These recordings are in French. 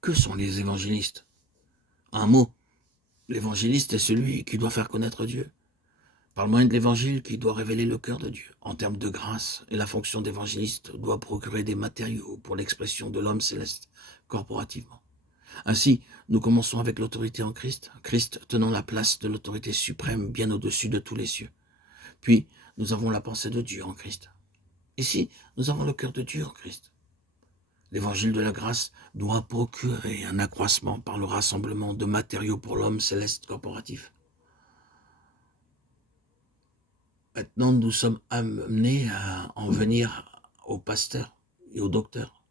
Que sont les évangélistes? Un mot, l'évangéliste est celui qui doit faire connaître Dieu, par le moyen de l'évangile qui doit révéler le cœur de Dieu, en termes de grâce, et la fonction d'évangéliste doit procurer des matériaux pour l'expression de l'homme céleste corporativement. Ainsi, nous commençons avec l'autorité en Christ, Christ tenant la place de l'autorité suprême bien au-dessus de tous les cieux. Puis, nous avons la pensée de Dieu en Christ. Ici, nous avons le cœur de Dieu en Christ. L'évangile de la grâce doit procurer un accroissement par le rassemblement de matériaux pour l'homme céleste corporatif. Maintenant, nous sommes amenés à en venir au pasteur et au docteur.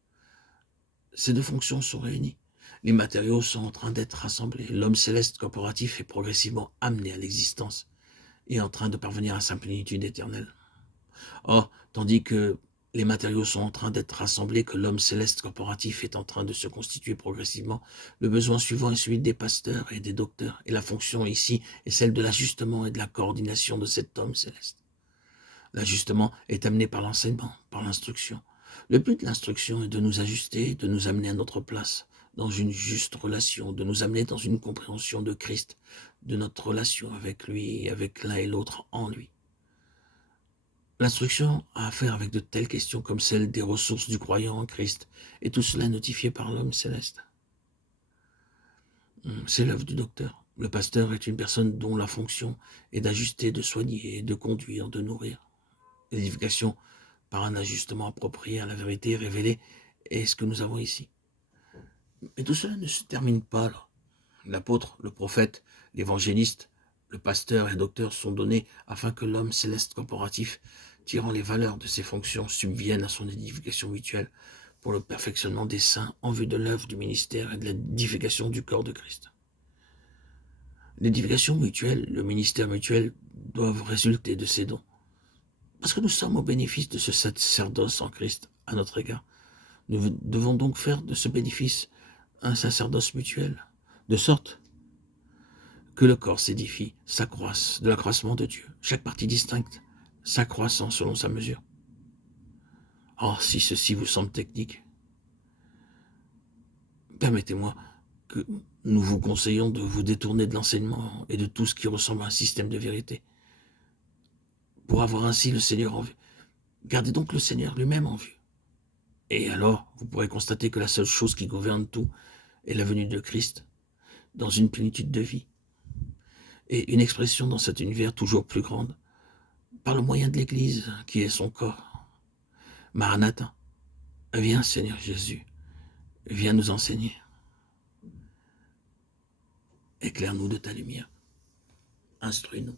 Ces deux fonctions sont réunies. Les matériaux sont en train d'être rassemblés. L'homme céleste corporatif est progressivement amené à l'existence et en train de parvenir à sa plénitude éternelle. Or, tandis que les matériaux sont en train d'être rassemblés, que l'homme céleste corporatif est en train de se constituer progressivement, le besoin suivant est celui des pasteurs et des docteurs. Et la fonction ici est celle de l'ajustement et de la coordination de cet homme céleste. L'ajustement est amené par l'enseignement, par l'instruction. Le but de l'instruction est de nous ajuster, de nous amener à notre place, dans une juste relation, de nous amener dans une compréhension de Christ, de notre relation avec lui et avec l'un et l'autre en lui. L'instruction a à faire avec de telles questions comme celle des ressources du croyant en Christ, et tout cela notifié par l'homme céleste. C'est l'œuvre du docteur. Le pasteur est une personne dont la fonction est d'ajuster, de soigner, de conduire, de nourrir. L'édification par un ajustement approprié à la vérité révélée est ce que nous avons ici. Mais tout cela ne se termine pas là. L'apôtre, le prophète, l'évangéliste, le pasteur et le docteur sont donnés afin que l'homme céleste corporatif, tirant les valeurs de ses fonctions, subvienne à son édification mutuelle pour le perfectionnement des saints en vue de l'œuvre du ministère et de l'édification du corps de Christ. L'édification mutuelle, le ministère mutuel doivent résulter de ces dons. Parce que nous sommes au bénéfice de ce sacerdoce en Christ à notre égard. Nous devons donc faire de ce bénéfice un sacerdoce mutuel, de sorte que le corps s'édifie, s'accroisse de l'accroissement de Dieu, chaque partie distincte s'accroissant selon sa mesure. Or, si ceci vous semble technique, permettez-moi que nous vous conseillons de vous détourner de l'enseignement et de tout ce qui ressemble à un système de vérité, pour avoir ainsi le Seigneur en vue. Gardez donc le Seigneur lui-même en vue. Et alors, vous pourrez constater que la seule chose qui gouverne tout est la venue de Christ, dans une plénitude de vie, et une expression dans cet univers toujours plus grande, par le moyen de l'Église, qui est son corps. Maranatha, viens Seigneur Jésus, viens nous enseigner. Éclaire-nous de ta lumière, instruis-nous.